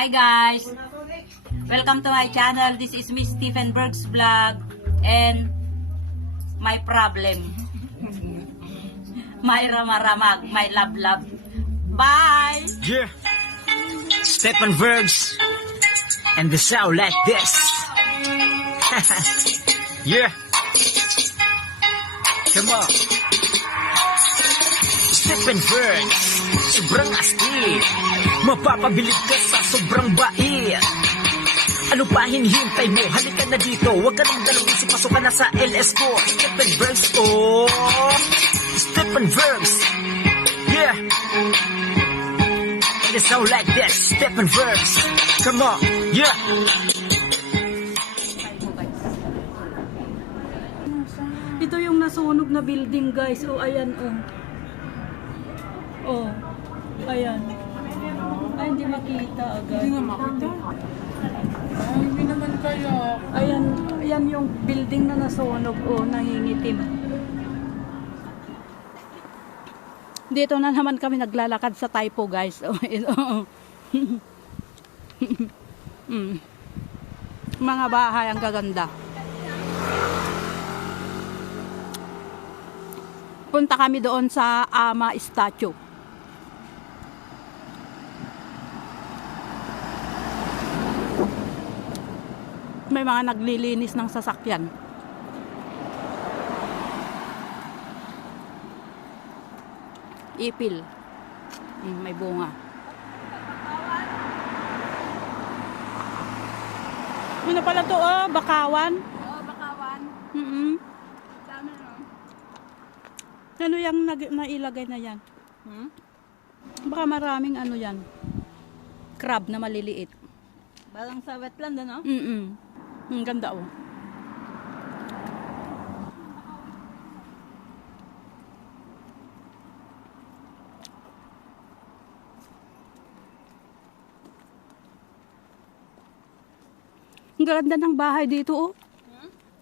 Hi guys! Welcome to my channel. This is Miss Stephen Berg's vlog and my problem. My ramaramag, my love. Bye! Yeah, Stephen Bergs, and the sound like this. Yeah, come on. Stephen Bergs, sobrang astig. Mapapabilib ka sa sobrang bait. Ano pa hinihintay mo? Halika na dito. Huwag ka nang dalawin, pasok ka na sa LS ko. Stephen Bergs, oh, Stephen Bergs. Yeah. And it sound like this, Stephen Bergs. Come on, yeah. Ito yung nasunog na building, guys. Oh, ayan, oh. Oh, ayan. Ay, hindi makita agad. Hindi nga makita. Ay, hindi naman kaya. Ayan, ayan yung building na nasunog, oh, nangingitim. Dito na naman kami naglalakad sa Taipo, guys. Oh, ito. Mga bahay ang gaganda. Punta kami doon sa Ama Statue. May mga naglilinis ng sasakyan. Ipil. May bunga. Ano pala to, oh? Bakawan? Oo, bakawan. Dami no. Ano yung nailagay na yan? Baka maraming ano yan. Crab na maliliit. Parang sa wetland, ano? Ang ganda, oh. Ang gaganda ng bahay dito, oh.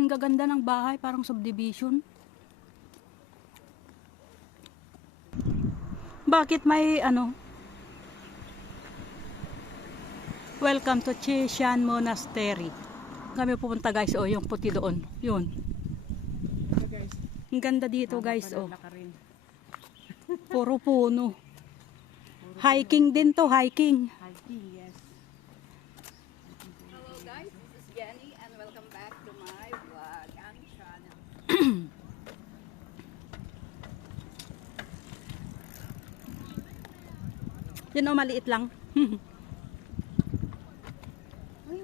Ang gaganda ng bahay, parang subdivision. Bakit may ano? Welcome to Cheshan Monastery. Kami pupunta, guys, oh, yung puti doon. Yun. Ang ganda dito, guys, oh. Puro puno. Hiking din to, hiking. Hello guys, this is Jenny and welcome back to my vlog and channel. Yan, oh, maliit lang. Uy,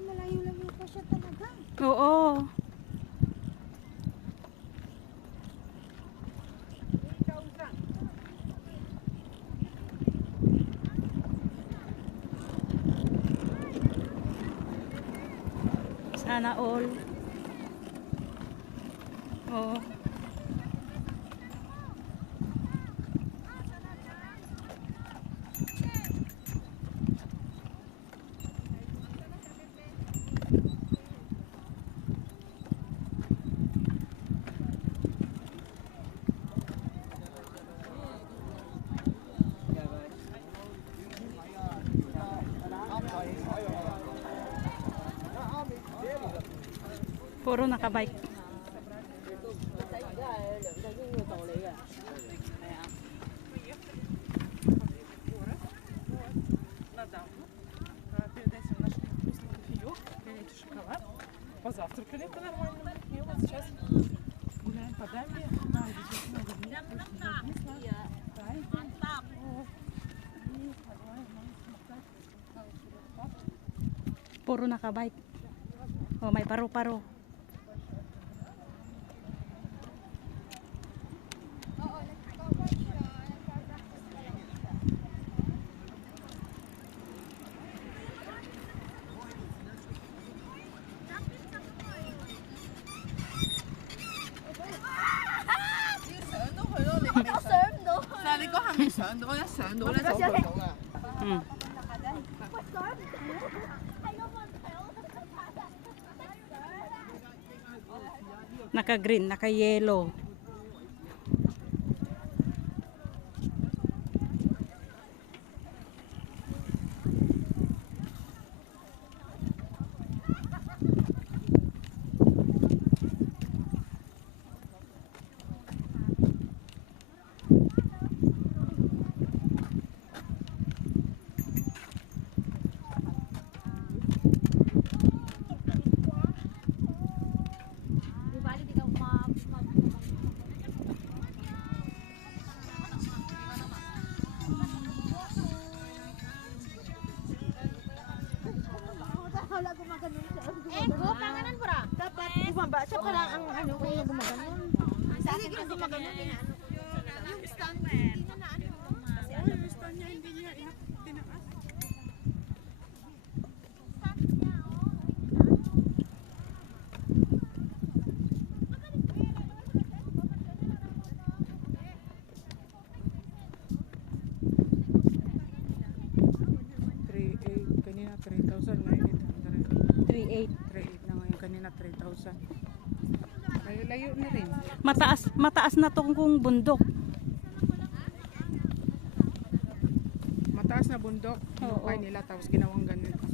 malayo-layo pa siya talaga. Oo. Sana all. Oo. Puro nakabike. Позавтракали, это нормально. И вот сейчас гуляем по даме. Да, здесь много вкусно. Puro nakabike. Oh, may paro-paro. Sabi ko, kami saan? Doon na saan? Doon na saan? Naka-green, naka-yellow. mahaba. Siya pala ang ano ko yung gumagano. Sa akin kasi gumagano. Yung stand hindi na ano. Kasi ano yung stand niya hindi niya tinaas. 3.8. 3.8 na ngayon, kanina 3,000. Layo na rin. Mataas na tong kung bundok. Mataas na bundok, hinukay nila tapos ginawang ganito.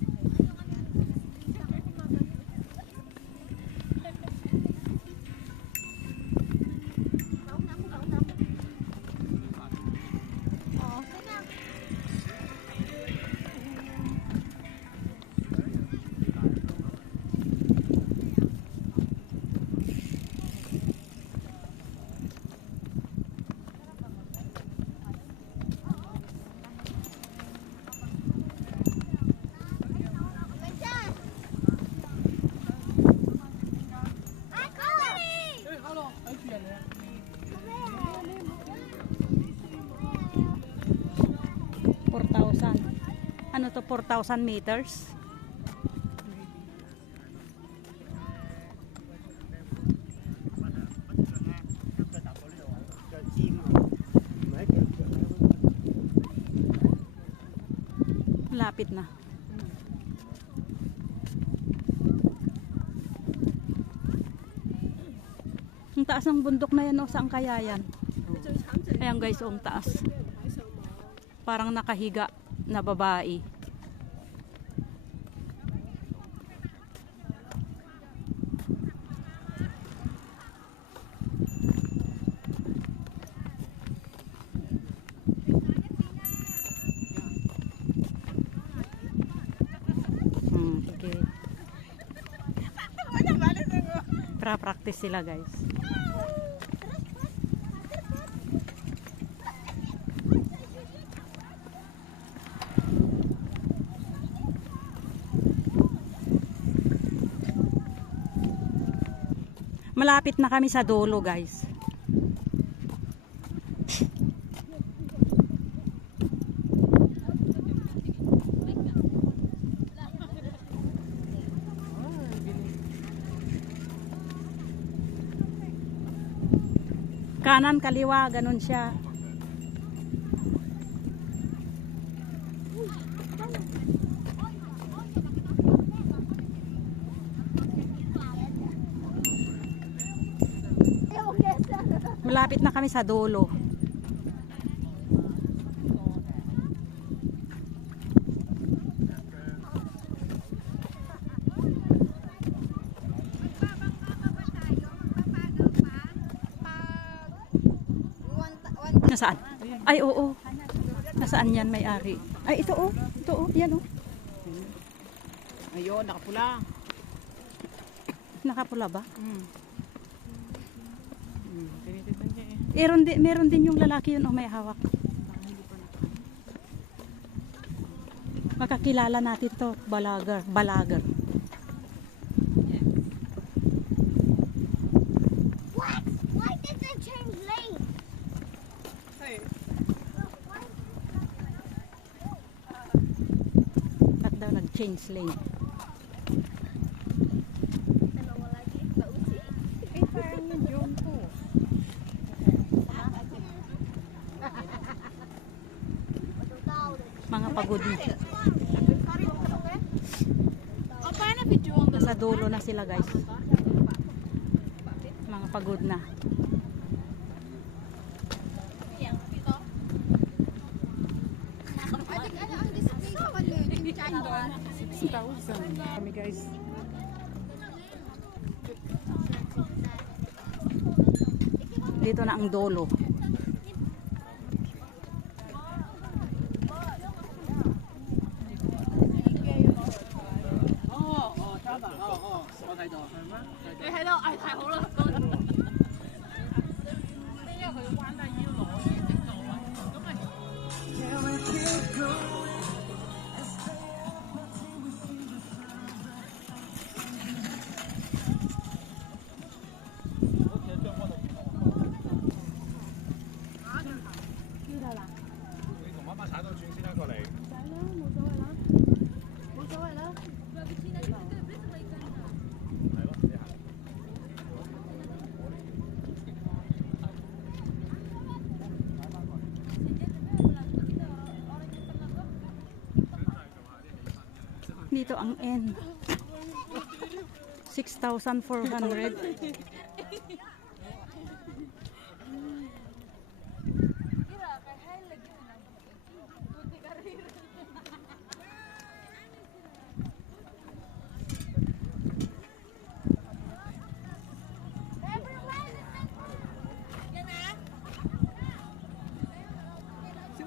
Ano to, 4,000 meters? Malapit na. Ang taas ng bundok na yan, oh, saan kaya yan? Ayan guys, ang taas. Parang nakahiga na babae. Okay. Pra-practice sila guys. Malapit na kami sa dulo guys. Kanan, kaliwa, ganun siya. Malapit na kami sa dulo. Nasaan? Ay, oo. Nasaan yan may-ari? Ay, ito oh. Ito oh. Yan oh. Ayun, nakapula. Nakapula ba? Tinititan niya eh. Meron din yung lalaki yun oh, may hawak. Makakilala natin to. Balagar. Balagar. What? Why did they change lane? Ba't daw nag-change lane? Mga pagod na. Sa dulo na sila guys. Mga pagod na. Kami guys. Dito na ang dulo. Dito ang N. 6,400.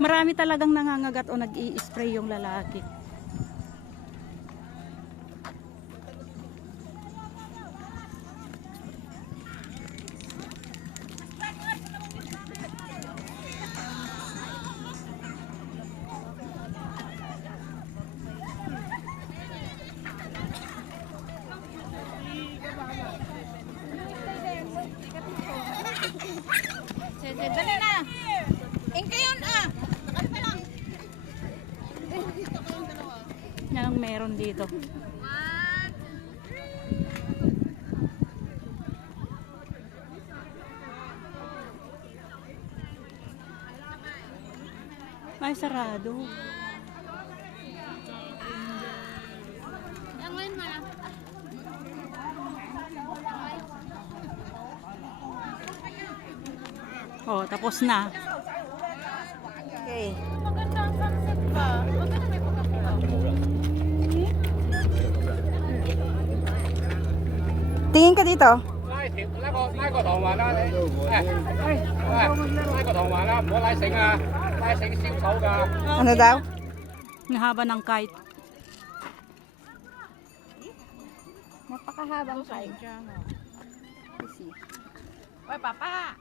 Marami talagang nangangagat o nag-i-spray yung lalaki. Dali na. Ingka yun ah. Yan ang meron dito. Ay, sarado. Oh, tapos na. Okay. Maganda ang sunset ba? Maganda may pagkakula. Tingin ka dito. Ano daw? Ang haba ng kite. Napakahabang kain. Oy, papa!